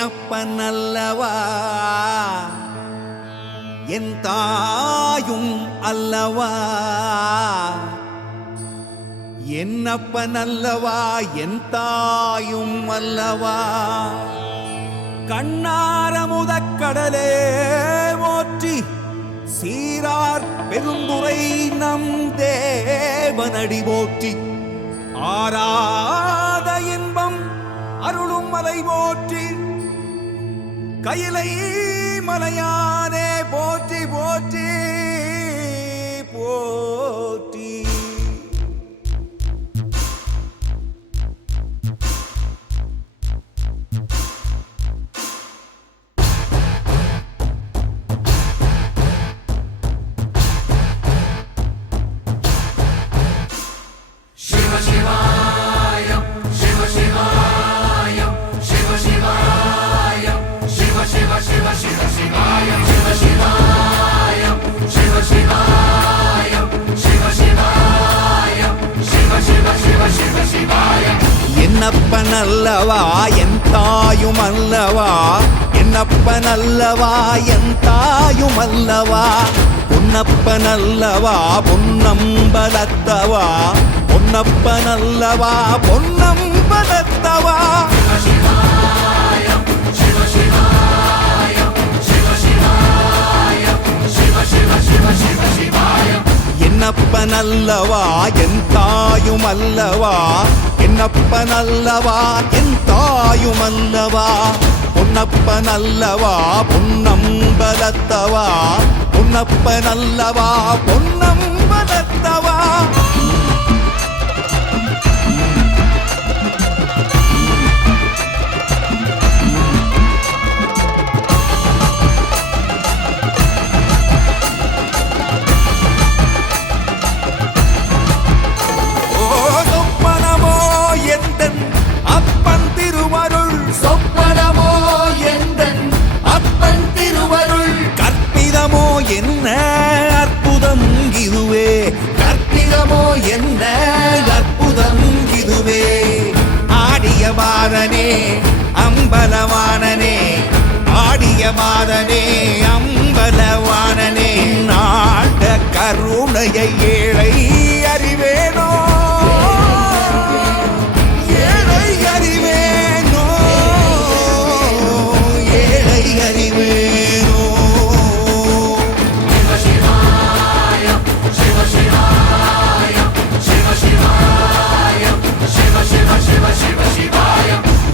என்னப்பனல்லவா என் தாயும் அல்லவா என்னப்பனல்லவா என் தாயும் அல்லவா கண்ணாரமுதக்கடலே போற்றி சீரார் பெருந்துரை நம் தேவனடி போற்றி ஆராத இன்பம் அருளும் மலை போற்றி கையிலை மலையானே போற்றி போற்றி போற்றி என்னப்பனல்லவா என் தாயும் அல்லவா என்னப்பனல்லவா என் தாயும் அல்லவா பொன்னப்பனல்லவா பொன்னம்பலத்தவா பொன்னப்பனல்லவா பொன்னம்பலத்தவா என்னப்பனல்லவா என் தாயும் அல்லவா என்னப்பனல்லவா என் தாயும் அல்லவா பொன்னப்பனல்லவா பொன்னம்பலத்தவா பொன்னப்பனல்லவா பொன்னம்பலத்தவா என்ன அற்புதம் இதுவே கற்பிதமோ என்ன அற்புதம் இதுவே ஆடிய மாதனே அம்பலவானனே ஆடிய மாதனே அம்பலவானனே நாட கருணையை ஏழை அறிவேனோ ஏழை அறிவேனோ ஏழை அறிவேனோ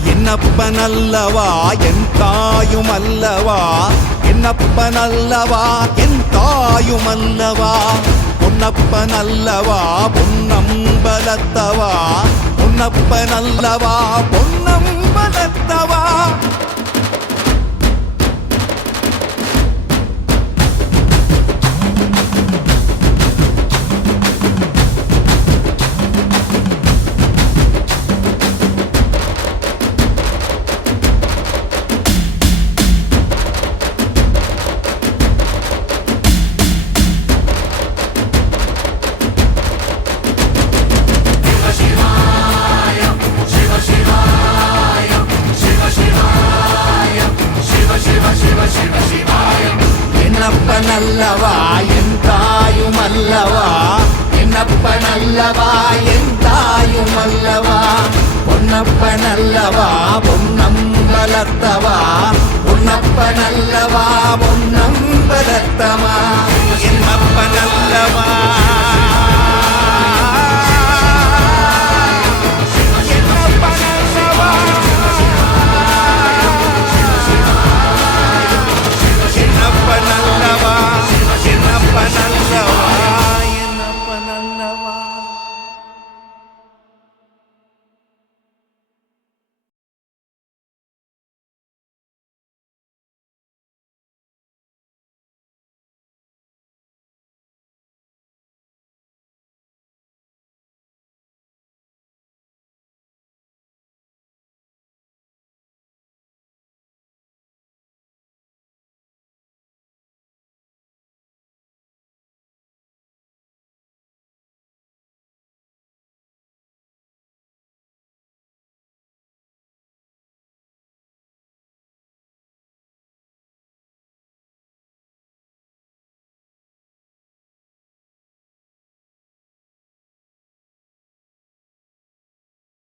என்னப்பனல்லவா என் தாயும் அல்லவா என்னப்பனல்லவா என் தாயும் அல்லவா பொன்னப்பனல்லவா பொன்னம்பலத்தவா பொன்னப்பனல்லவா பொன்னம்பலத்தவா என்னப்பனல்லவா என் தாயும் அல்லவா என்னப்பனல்லவா என் தாயும் அல்லவா பொன்னப்பனல்லவா பொன்னம்பலத்தவா பொன்னப்பனல்லவா பொன்னம்பலத்தவா என்னப்பனல்லவா